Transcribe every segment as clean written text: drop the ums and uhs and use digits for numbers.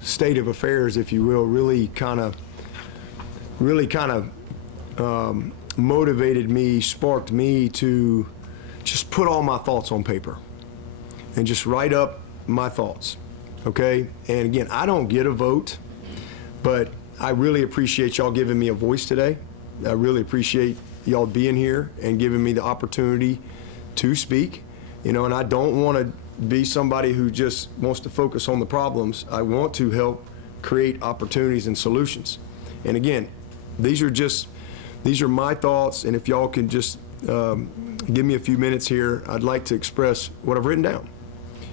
state of affairs, if you will, really kind of motivated me, sparked me to just put all my thoughts on paper and just write up my thoughts, okay? And again, I don't get a vote, but I really appreciate y'all giving me a voice today. I really appreciate y'all being here and giving me the opportunity to speak, you know, and I don't want to be somebody who just wants to focus on the problems. I want to help create opportunities and solutions. And again, these are my thoughts, and if y'all can just give me a few minutes here, I'd like to express what I've written down.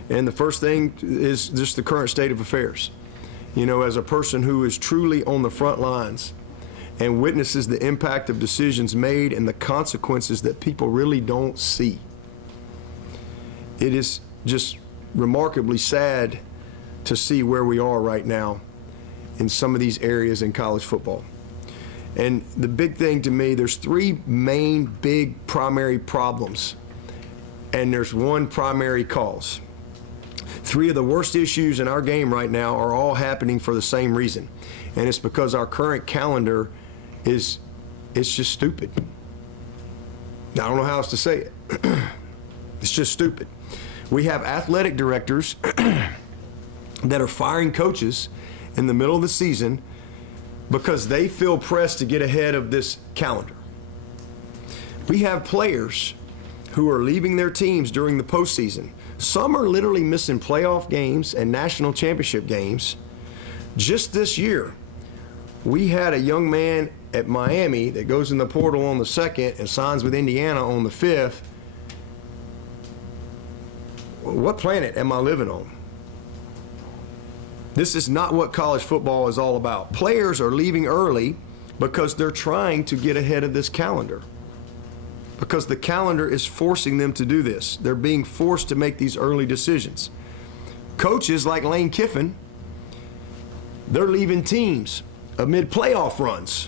And the first thing is just the current state of affairs. You know, as a person who is truly on the front lines and witnesses the impact of decisions made and the consequences that people really don't see, it is just remarkably sad to see where we are right now in some of these areas in college football. And the big thing to me, there's three main big primary problems, and there's one primary cause. Three of the worst issues in our game right now are all happening for the same reason, and it's because our current calendar it's just stupid. I don't know how else to say it. It's just stupid. We have athletic directors that are firing coaches in the middle of the season because they feel pressed to get ahead of this calendar. We have players who are leaving their teams during the postseason. Some are literally missing playoff games and national championship games. Just this year, we had a young man at Miami that goes in the portal on the 2nd and signs with Indiana on the 5th. What planet am I living on? This is not what college football is all about. Players are leaving early because they're trying to get ahead of this calendar, because the calendar is forcing them to do this. They're being forced to make these early decisions. Coaches like Lane Kiffin, they're leaving teams amid playoff runs.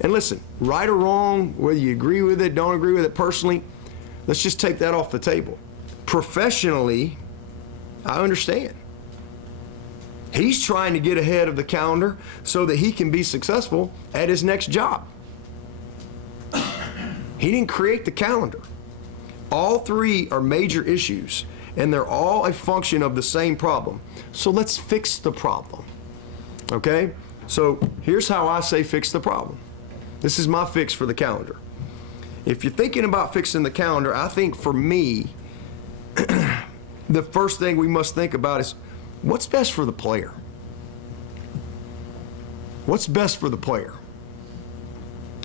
And listen, right or wrong, whether you agree with it, don't agree with it personally, let's just take that off the table. Professionally, I understand. He's trying to get ahead of the calendar so that he can be successful at his next job. He didn't create the calendar. All three are major issues, and they're all a function of the same problem. So let's fix the problem, okay? So here's how I say fix the problem. This is my fix for the calendar. If you're thinking about fixing the calendar, I think for me, the first thing we must think about is what's best for the player? What's best for the player?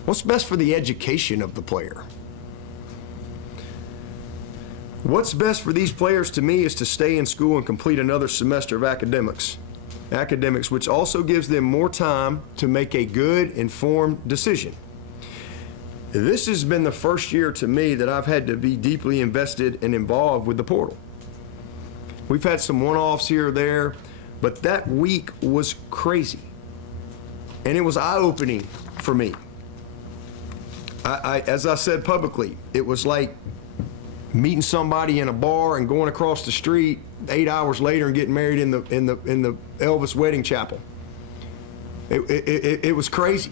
What's best for the education of the player? What's best for these players to me is to stay in school and complete another semester of academics, which also gives them more time to make a good, informed decision. This has been the first year to me that I've had to be deeply invested and involved with the portal. We've had some one-offs here or there, but that week was crazy. And it was eye-opening for me. As I said publicly, it was like meeting somebody in a bar and going across the street 8 hours later and getting married in the Elvis wedding chapel. It was crazy.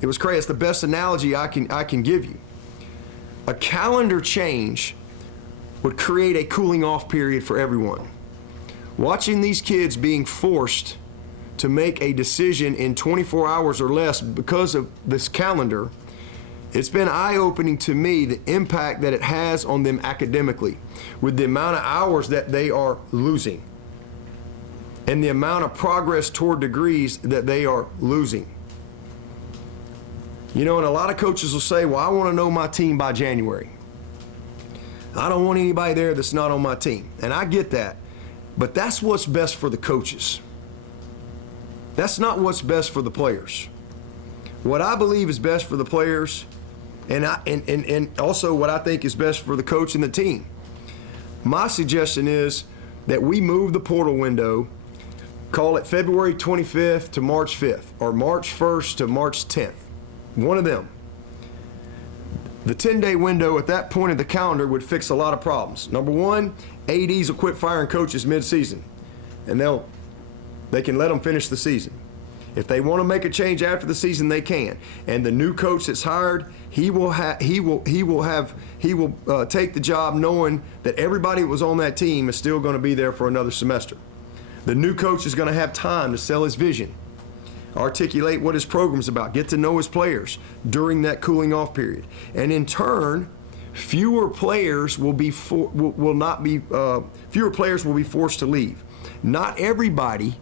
It was crazy. It's the best analogy I can give you. A calendar change would create a cooling off period for everyone. Watching these kids being forced to make a decision in 24 hours or less because of this calendar, it's been eye-opening to me, the impact that it has on them academically, with the amount of hours that they are losing and the amount of progress toward degrees that they are losing. You know, and a lot of coaches will say, well, I want to know my team by January. I don't want anybody there that's not on my team. And I get that. But that's what's best for the coaches. That's not what's best for the players. What I believe is best for the players, and also what I think is best for the coach and the team. My suggestion is that we move the portal window, call it February 25th to March 5th, or March 1st to March 10th. One of them. The 10-day window at that point of the calendar would fix a lot of problems. Number one, ADs will quit firing coaches mid-season, and they'll They can let them finish the season. If they want to make a change after the season, they can. And the new coach that's hired, he will take the job knowing that everybody that was on that team is still going to be there for another semester. The new coach is going to have time to sell his vision, articulate what his program's about, get to know his players during that cooling off period. And in turn, fewer players will be forced to leave. Not everybody,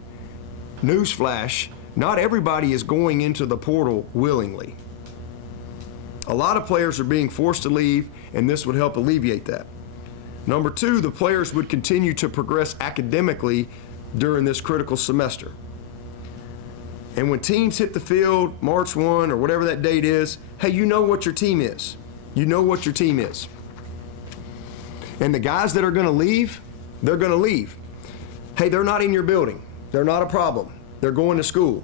newsflash, not everybody is going into the portal willingly. A lot of players are being forced to leave, and this would help alleviate that. Number two, the players would continue to progress academically during this critical semester. And when teams hit the field, March 1 or whatever that date is, hey, you know what your team is. You know what your team is. And the guys that are going to leave, they're going to leave. Hey, they're not in your building. They're not a problem. They're going to school.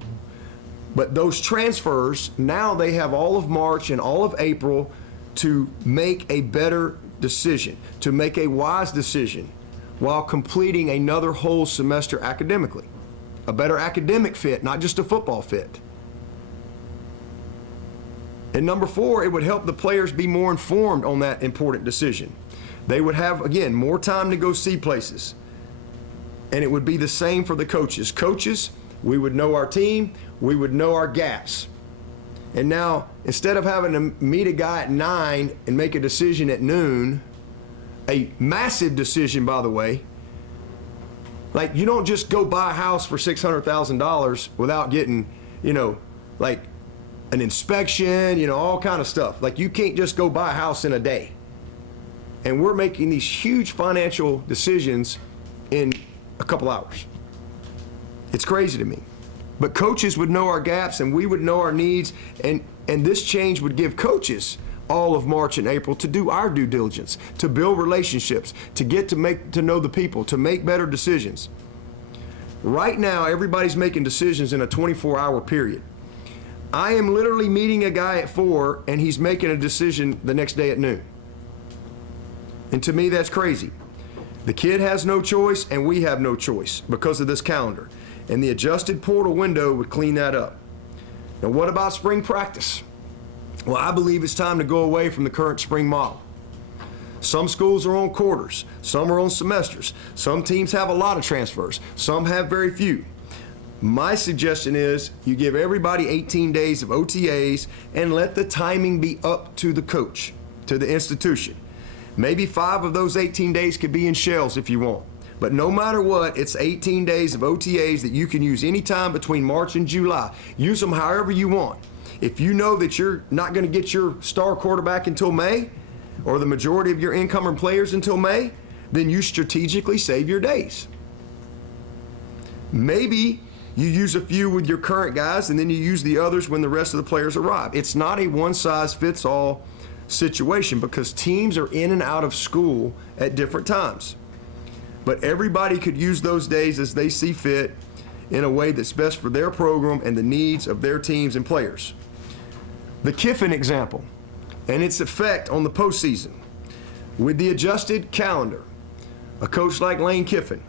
But those transfers, now they have all of March and all of April to make a better decision, to make a wise decision while completing another whole semester academically. A better academic fit, not just a football fit. And number four, it would help the players be more informed on that important decision. They would have, again, more time to go see places. And it would be the same for the coaches. Coaches, we would know our team, we would know our gaps. And now, instead of having to meet a guy at 9 and make a decision at noon, a massive decision, by the way, like you don't just go buy a house for $600,000 without getting, like an inspection, all kind of stuff. Like you can't just go buy a house in a day. And we're making these huge financial decisions in a couple hours. It's crazy to me. But coaches would know our gaps and we would know our needs, and this change would give coaches all of March and April to do our due diligence, to build relationships, to get to know the people, to make better decisions. Right now, everybody's making decisions in a 24-hour period. I am literally meeting a guy at 4 and he's making a decision the next day at noon. And to me, that's crazy. The kid has no choice and we have no choice because of this calendar. And the adjusted portal window would clean that up. Now, what about spring practice? Well, I believe it's time to go away from the current spring model. Some schools are on quarters, some are on semesters, some teams have a lot of transfers, some have very few. My suggestion is you give everybody 18 days of OTAs and let the timing be up to the coach, to the institution. Maybe 5 of those 18 days could be in shells if you want. But no matter what, it's 18 days of OTAs that you can use anytime between March and July. Use them however you want. If you know that you're not going to get your star quarterback until May, or the majority of your incoming players until May, then you strategically save your days. Maybe you use a few with your current guys and then you use the others when the rest of the players arrive. It's not a one-size-fits-all situation because teams are in and out of school at different times. But everybody could use those days as they see fit in a way that's best for their program and the needs of their teams and players. The Kiffin example and its effect on the postseason. With the adjusted calendar, a coach like Lane Kiffin,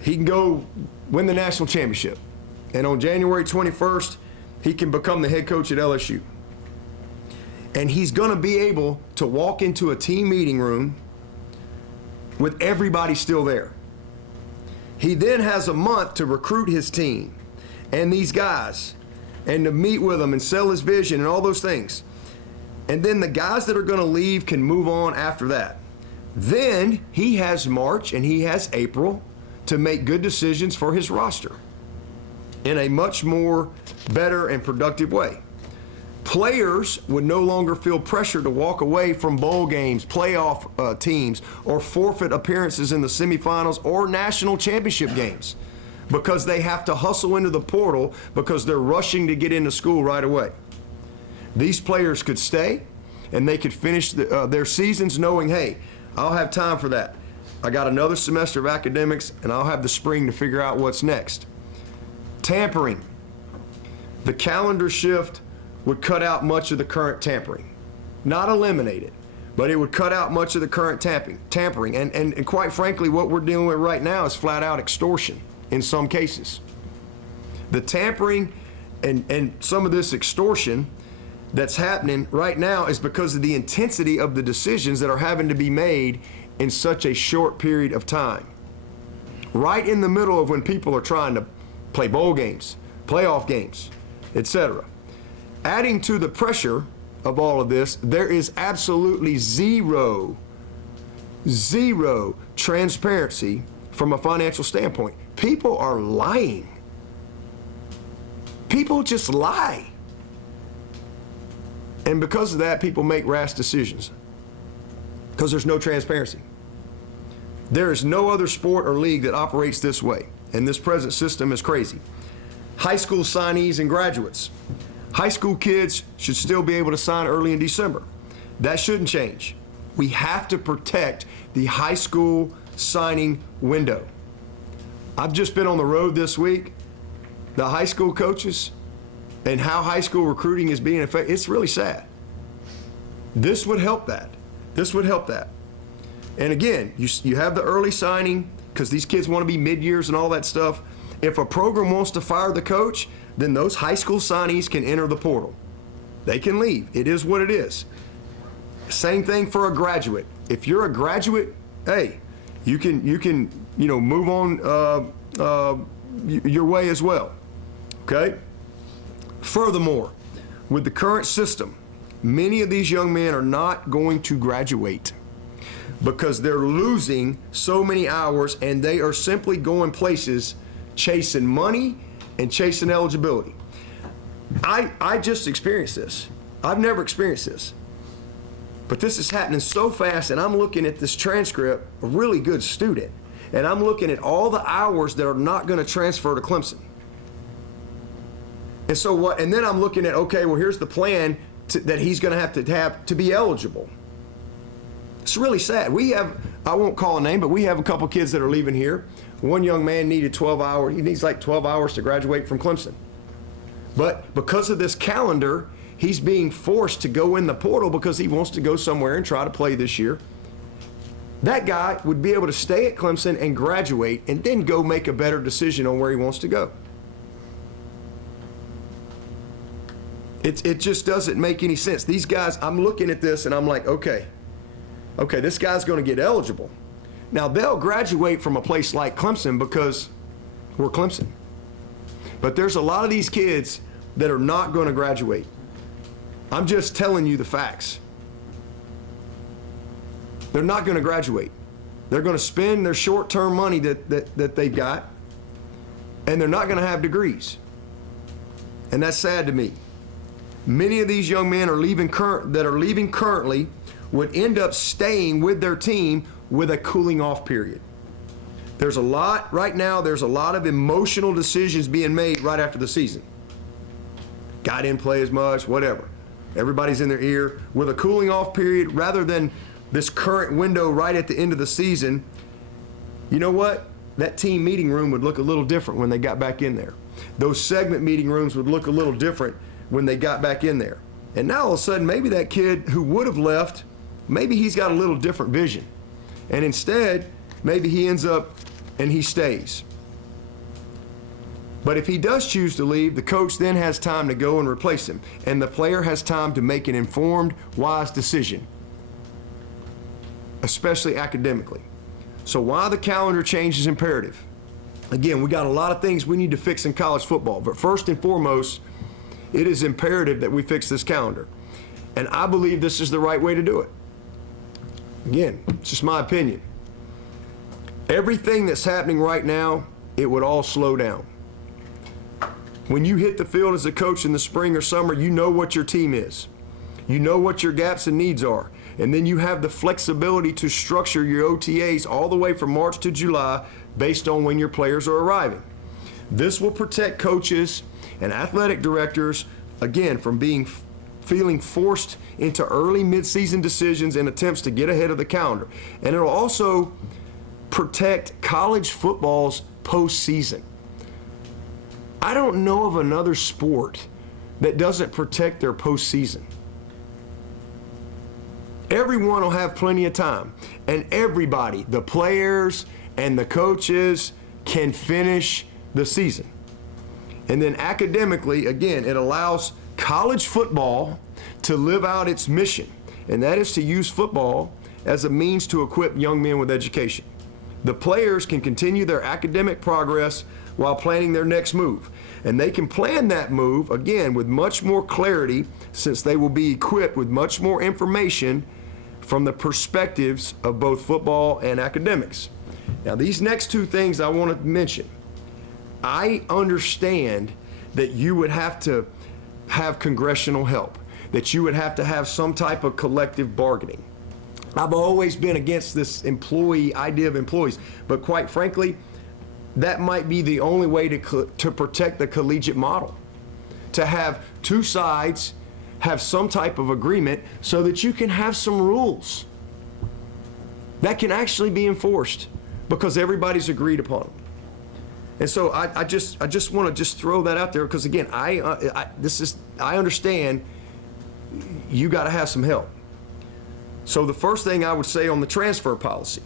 he can go win the national championship. And on January 21st, he can become the head coach at LSU. And he's going to be able to walk into a team meeting room with everybody still there. He then has a month to recruit his team and these guys and to meet with them and sell his vision and all those things. And then the guys that are going to leave can move on after that. Then he has March and he has April to make good decisions for his roster in a much more better and productive way. Players would no longer feel pressure to walk away from bowl games, playoff teams, or forfeit appearances in the semifinals or national championship games because they have to hustle into the portal because they're rushing to get into school right away. These players could stay and they could finish their seasons knowing, hey, I'll have time for that. I got another semester of academics and I'll have the spring to figure out what's next. Tampering. The calendar shift would cut out much of the current tampering. Not eliminate it, but it would cut out much of the current tampering. And quite frankly, what we're dealing with right now is flat out extortion in some cases. The tampering and some of this extortion that's happening right now is because of the intensity of the decisions that are having to be made in such a short period of time. Right in the middle of when people are trying to play bowl games, playoff games, etc. Adding to the pressure of all of this, there is absolutely zero transparency from a financial standpoint. People are lying. People just lie. And because of that, people make rash decisions because there's no transparency. There is no other sport or league that operates this way, and this present system is crazy. High school signees and graduates. High school kids should still be able to sign early in December. That shouldn't change. We have to protect the high school signing window. I've just been on the road this week. The high school coaches and how high school recruiting is being affected, it's really sad. This would help that. This would help that. And again, you have the early signing because these kids want to be mid-years and all that stuff. If a program wants to fire the coach, then those high school signees can enter the portal. They can leave. It is what it is. Same thing for a graduate. If you're a graduate, hey, you can move on your way as well. Okay? Furthermore, with the current system, many of these young men are not going to graduate because they're losing so many hours and they are simply going places chasing money and chasing eligibility. I just experienced this. I've never experienced this. But this is happening so fast, and I'm looking at this transcript, a really good student, and I'm looking at all the hours that are not going to transfer to Clemson. And so what? And then I'm looking at, okay, well, here's the plan that he's going to have to be eligible. It's really sad. We have, I won't call a name, but we have a couple kids that are leaving here. One young man needed 12 hours. He needs like 12 hours to graduate from Clemson. But because of this calendar, he's being forced to go in the portal because he wants to go somewhere and try to play this year. That guy would be able to stay at Clemson and graduate and then go make a better decision on where he wants to go. It just doesn't make any sense. These guys, I'm looking at this and I'm like, okay, this guy's going to get eligible. Now, they'll graduate from a place like Clemson because we're Clemson. But there's a lot of these kids that are not going to graduate. I'm just telling you the facts. They're not going to graduate. They're going to spend their short-term money that they've got, and they're not going to have degrees. And that's sad to me. Many of these young men that are leaving currently would end up staying with their team with a cooling off period. There's a lot of emotional decisions being made right after the season. Guy didn't play as much, whatever. Everybody's in their ear. With a cooling off period, rather than this current window right at the end of the season, you know what? That team meeting room would look a little different when they got back in there. Those segment meeting rooms would look a little different when they got back in there. And now all of a sudden, maybe that kid who would have left, maybe he's got a little different vision. And instead, maybe he ends up and he stays. But if he does choose to leave, the coach then has time to go and replace him. And the player has time to make an informed, wise decision, especially academically. So why the calendar change is imperative. Again, we got a lot of things we need to fix in college football. But first and foremost, it is imperative that we fix this calendar. And I believe this is the right way to do it. Again, it's just my opinion. Everything that's happening right now, it would all slow down. When you hit the field as a coach in the spring or summer, you know what your team is. You know what your gaps and needs are. And then you have the flexibility to structure your OTAs all the way from March to July based on when your players are arriving. This will protect coaches and athletic directors, again, from feeling forced into early midseason decisions and attempts to get ahead of the calendar. And it'll also protect college football's postseason. I don't know of another sport that doesn't protect their postseason. Everyone will have plenty of time, and everybody, the players and the coaches can finish the season. And then academically, again, it allows college football to live out its mission, and that is to use football as a means to equip young men with education. The players can continue their academic progress while planning their next move. And they can plan that move, again, with much more clarity, since they will be equipped with much more information from the perspectives of both football and academics. Now, these next two things I want to mention. I understand that you would have to have congressional help, that you would have to have some type of collective bargaining. I've always been against this idea of employees, but quite frankly, that might be the only way to protect the collegiate model, to have two sides have some type of agreement so that you can have some rules that can actually be enforced because everybody's agreed upon them. And so I just want to just throw that out there because, again, I understand you got to have some help. So the first thing I would say on the transfer policy,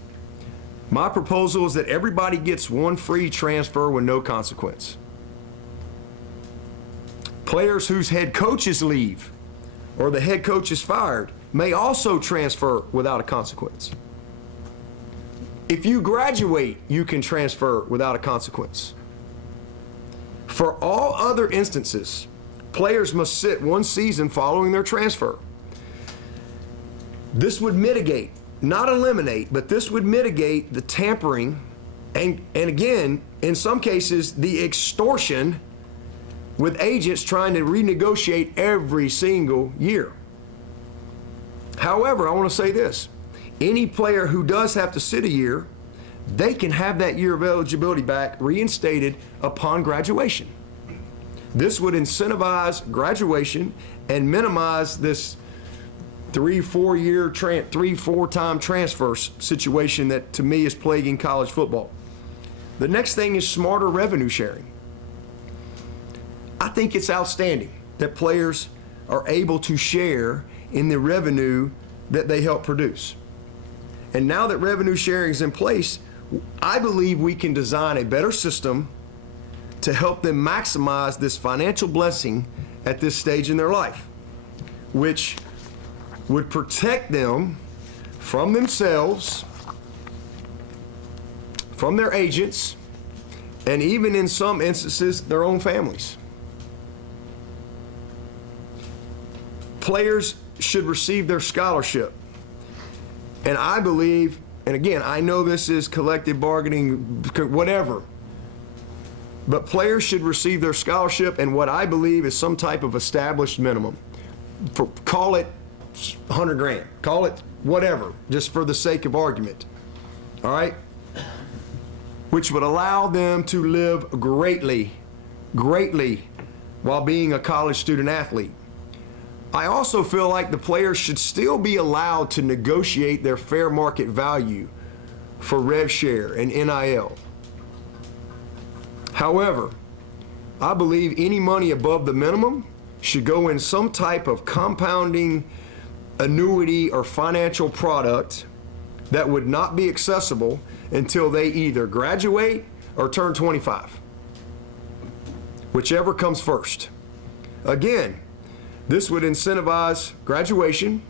my proposal is that everybody gets one free transfer with no consequence. Players whose head coaches leave or the head coach is fired may also transfer without a consequence. If you graduate, you can transfer without a consequence. For all other instances, players must sit one season following their transfer. This would mitigate, not eliminate, but this would mitigate the tampering and again, in some cases, the extortion with agents trying to renegotiate every single year. However, I want to say this. Any player who does have to sit a year, they can have that year of eligibility back reinstated upon graduation. This would incentivize graduation and minimize this 3-4 time transfer situation that to me is plaguing college football. The next thing is smarter revenue sharing. I think it's outstanding that players are able to share in the revenue that they help produce. And now that revenue sharing is in place, I believe we can design a better system to help them maximize this financial blessing at this stage in their life, which would protect them from themselves, from their agents, and even in some instances, their own families. Players should receive their scholarship. And I believe, and again, I know this is collective bargaining, whatever, but players should receive their scholarship and what I believe is some type of established minimum. Call it $100,000, call it whatever, just for the sake of argument, all right? Which would allow them to live greatly while being a college student athlete. I also feel like the players should still be allowed to negotiate their fair market value for rev share and NIL. However, I believe any money above the minimum should go in some type of compounding annuity or financial product that would not be accessible until they either graduate or turn 25, whichever comes first. Again, this would incentivize graduation,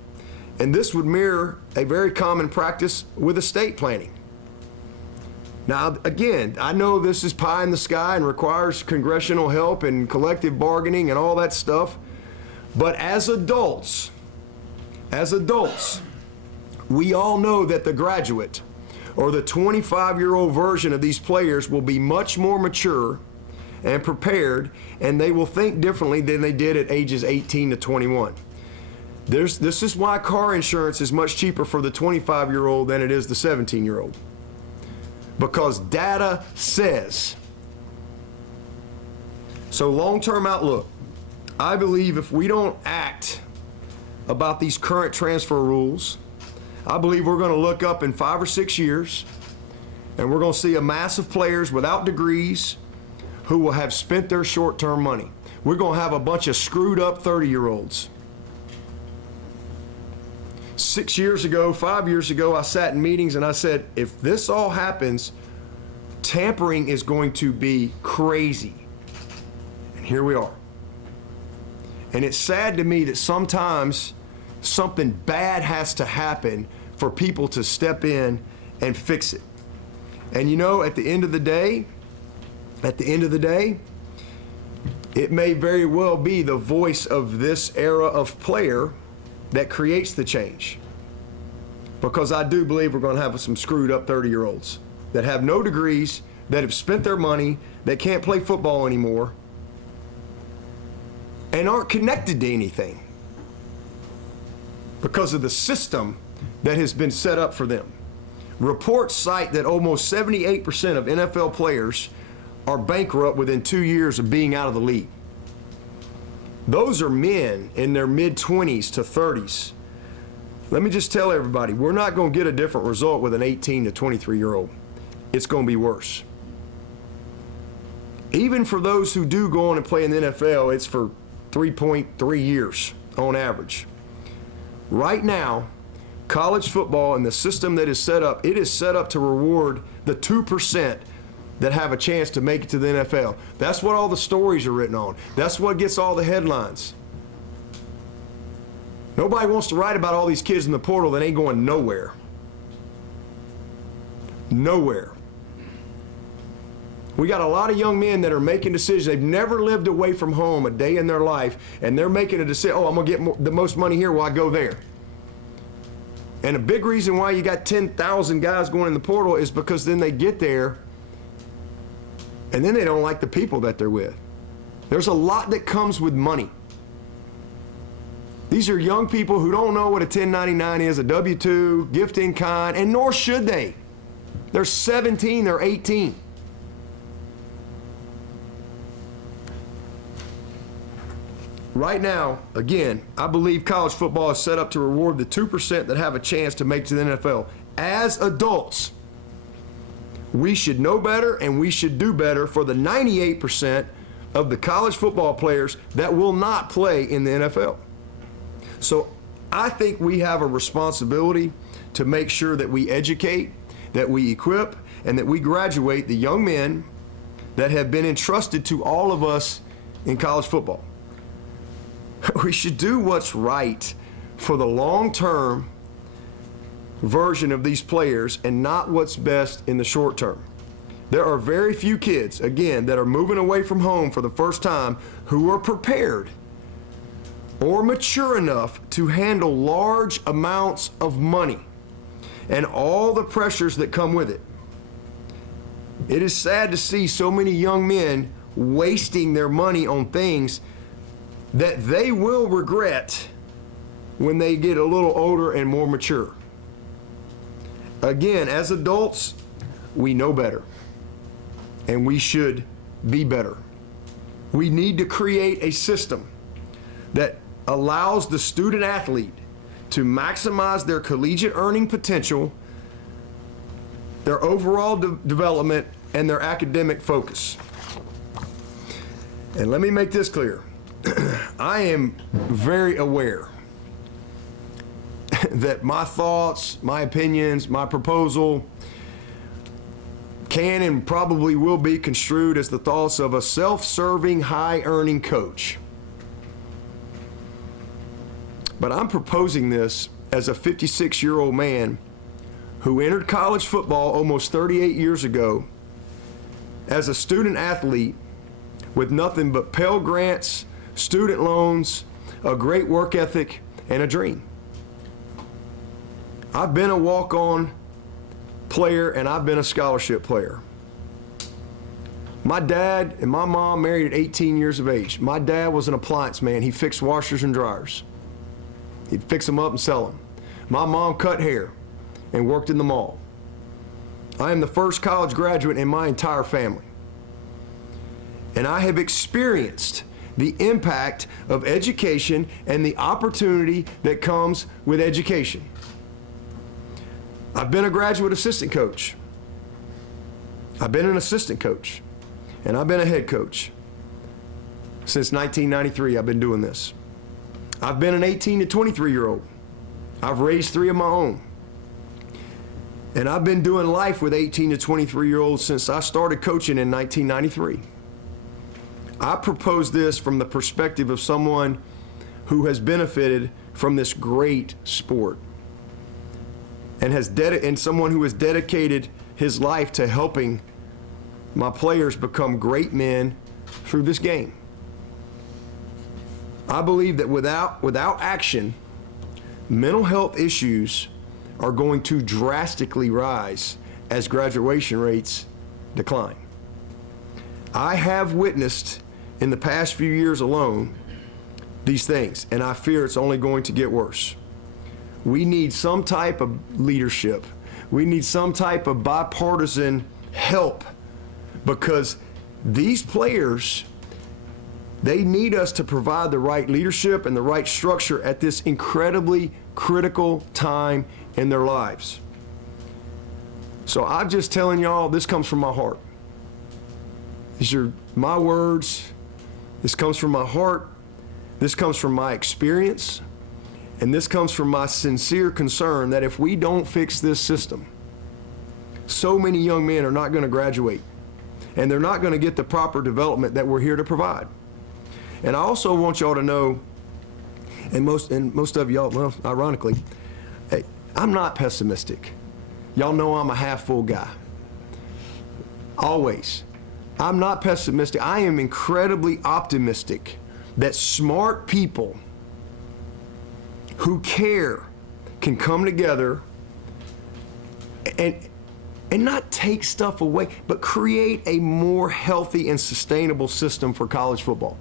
and this would mirror a very common practice with estate planning. Now, again, I know this is pie in the sky and requires congressional help and collective bargaining and all that stuff, but as adults, we all know that the graduate or the 25-year-old version of these players will be much more mature and prepared, and they will think differently than they did at ages 18 to 21. This is why car insurance is much cheaper for the 25-year-old than it is the 17-year-old. Because data says. So long-term outlook, I believe if we don't act about these current transfer rules, I believe we're going to look up in 5 or 6 years and we're going to see a mass of players without degrees who will have spent their short-term money. We're going to have a bunch of screwed up 30-year-olds. 6 years ago, 5 years ago, I sat in meetings and I said, if this all happens, tampering is going to be crazy. And here we are. And it's sad to me that sometimes something bad has to happen for people to step in and fix it. And you know, at the end of the day, it may very well be the voice of this era of player that creates the change. Because I do believe we're going to have some screwed up 30-year-olds that have no degrees, that have spent their money, that can't play football anymore, and aren't connected to anything because of the system that has been set up for them. Reports cite that almost 78% of NFL players are bankrupt within 2 years of being out of the league. Those are men in their mid-20s to 30s. Let me just tell everybody, we're not going to get a different result with an 18 to 23-year-old. It's going to be worse. Even for those who do go on and play in the NFL, it's for 3.3 years on average. Right now, college football and the system that is set up, it is set up to reward the 2% that have a chance to make it to the NFL. That's what all the stories are written on. That's what gets all the headlines. Nobody wants to write about all these kids in the portal that ain't going nowhere. Nowhere. We got a lot of young men that are making decisions. They've never lived away from home a day in their life, and they're making a decision, oh, I'm going to get the most money here while I go there. And a big reason why you got 10,000 guys going in the portal is because then they get there, and then they don't like the people that they're with. There's a lot that comes with money. These are young people who don't know what a 1099 is, a W-2, gift in kind, and nor should they. They're 17, they're 18. Right now, again, I believe college football is set up to reward the 2% that have a chance to make it to the NFL. As adults, we should know better and we should do better for the 98% of the college football players that will not play in the NFL. So I think we have a responsibility to make sure that we educate, that we equip, and that we graduate the young men that have been entrusted to all of us in college football. We should do what's right for the long-term version of these players and not what's best in the short term. There are very few kids, again, that are moving away from home for the first time who are prepared or mature enough to handle large amounts of money and all the pressures that come with it. It is sad to see so many young men wasting their money on things that they will regret when they get a little older and more mature. Again, as adults, we know better, and we should be better. We need to create a system that allows the student athlete to maximize their collegiate earning potential, their overall development, and their academic focus. And let me make this clear. I am very aware that my thoughts, my opinions, my proposal can and probably will be construed as the thoughts of a self-serving, high-earning coach. But I'm proposing this as a 56-year-old man who entered college football almost 38 years ago as a student athlete with nothing but Pell Grants, student loans, a great work ethic, and a dream. I've been a walk-on player and I've been a scholarship player. My dad and my mom married at 18 years of age. My dad was an appliance man. He fixed washers and dryers. He'd fix them up and sell them. My mom cut hair and worked in the mall. I am the first college graduate in my entire family. And I have experienced the impact of education and the opportunity that comes with education. I've been a graduate assistant coach. I've been an assistant coach. And I've been a head coach. Since 1993, I've been doing this. I've been an 18 to 23-year-old. I've raised 3 of my own. And I've been doing life with 18 to 23-year-olds since I started coaching in 1993. I propose this from the perspective of someone who has benefited from this great sport and someone who has dedicated his life to helping my players become great men through this game. I believe that without action, mental health issues are going to drastically rise as graduation rates decline. I have witnessed in the past few years alone these things, and I fear it's only going to get worse. We need some type of leadership. We need some type of bipartisan help, because these players, they need us to provide the right leadership and the right structure at this incredibly critical time in their lives. So I'm just telling y'all, this comes from my heart. These are my words. This comes from my heart. This comes from my experience. And this comes from my sincere concern that if we don't fix this system, so many young men are not going to graduate, and they're not going to get the proper development that we're here to provide. And I also want y'all to know, and most of y'all, well, ironically, hey, I'm not pessimistic. Y'all know I'm a half full guy. Always. I'm not pessimistic. I am incredibly optimistic that smart people who care can come together and not take stuff away, but create a more healthy and sustainable system for college football.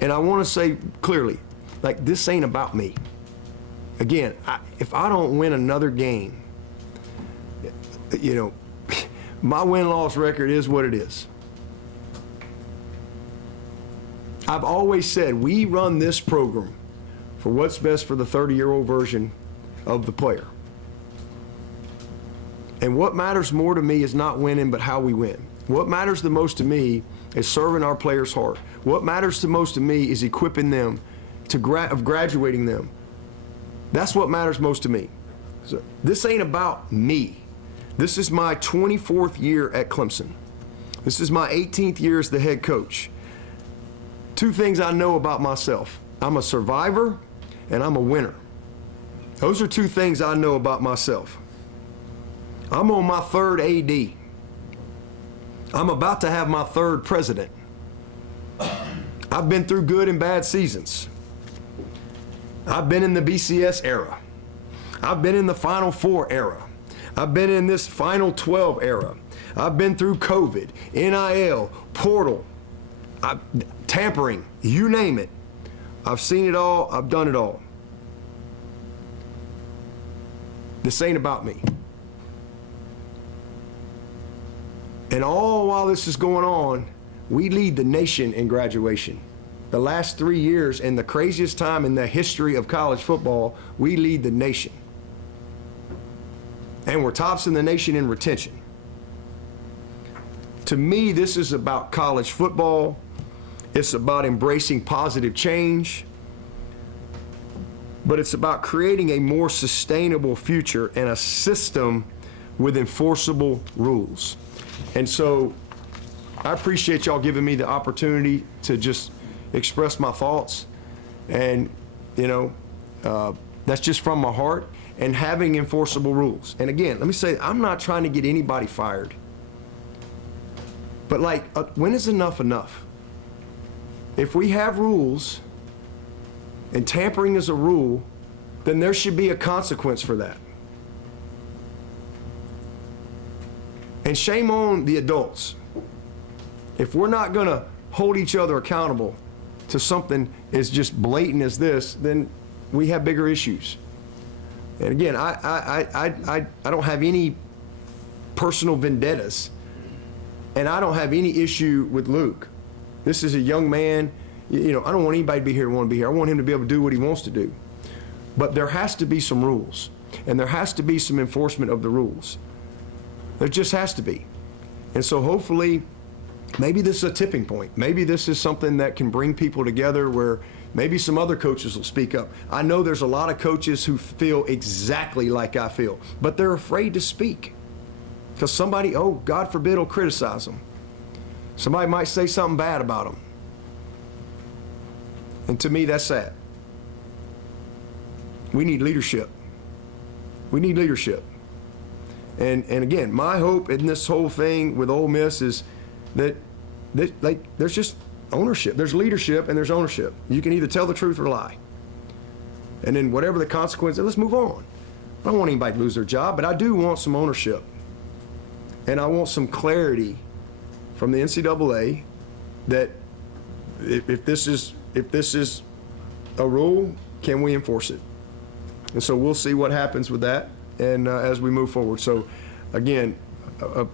And I want to say clearly, like, this ain't about me. Again, if I don't win another game, you know, my win-loss record is what it is. I've always said we run this program for what's best for the 30-year-old version of the player. And what matters more to me is not winning, but how we win. What matters the most to me is serving our players hard. What matters the most to me is equipping them of graduating them. That's what matters most to me. So this ain't about me. This is my 24th year at Clemson. This is my 18th year as the head coach. Two things I know about myself. I'm a survivor and I'm a winner. Those are two things I know about myself. I'm on my third AD. I'm about to have my third president. I've been through good and bad seasons. I've been in the BCS era. I've been in the Final Four era. I've been in this Final 12 era. I've been through COVID, NIL, portal, tampering, you name it. I've seen it all. I've done it all. This ain't about me. And all while this is going on, we lead the nation in graduation. The last 3 years, and the craziest time in the history of college football, we lead the nation. And we're tops in the nation in retention. To me, this is about college football. It's about embracing positive change. But it's about creating a more sustainable future and a system with enforceable rules. And so I appreciate y'all giving me the opportunity to just express my thoughts. And, you know, that's just from my heart. And having enforceable rules. And again, let me say, I'm not trying to get anybody fired. But like, when is enough enough? If we have rules, and tampering is a rule, then there should be a consequence for that. And shame on the adults. If we're not gonna hold each other accountable to something as just blatant as this, then we have bigger issues. And again, I don't have any personal vendettas, and I don't have any issue with Luke. This is a young man. You know, I don't want anybody to be here who want to be here. I want him to be able to do what he wants to do. But there has to be some rules, and there has to be some enforcement of the rules. There just has to be. And so hopefully, maybe this is a tipping point. Maybe this is something that can bring people together where, Maybe some other coaches will speak up. I know there's a lot of coaches who feel exactly like I feel, but they're afraid to speak because somebody, oh, God forbid, will criticize them. Somebody might say something bad about them. And to me, that's sad. We need leadership. We need leadership. And again, my hope in this whole thing with Ole Miss is that there's just ownership. There's leadership and there's ownership. You can either tell the truth or lie. And then whatever the consequences, let's move on. I don't want anybody to lose their job, but I do want some ownership. And I want some clarity from the NCAA that if this is a rule, can we enforce it? And so we'll see what happens with that and as we move forward. So again,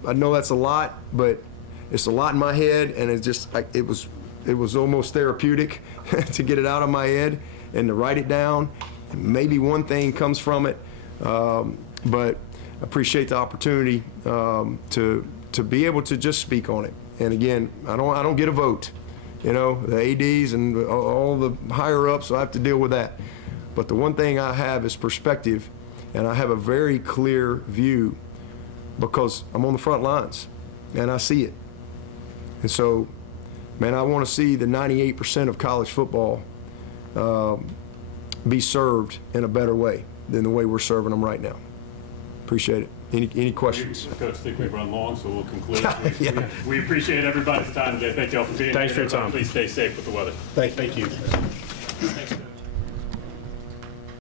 I know that's a lot, but it's a lot in my head, and it was almost therapeutic to get it out of my head and to write it down. And maybe one thing comes from it, but I appreciate the opportunity to be able to just speak on it. And again, I don't get a vote. You know, the ADs and all the higher ups, so I have to deal with that. But the one thing I have is perspective, and I have a very clear view because I'm on the front lines and I see it. And so, man, I want to see the 98% of college football be served in a better way than the way we're serving them right now. Appreciate it. Any questions? Coach, I think we've run long, so we'll conclude. Yeah. We appreciate everybody's time today. Thank you all for being here. Thanks for your time. Please stay safe with the weather. Thank you. Thank you. Thanks.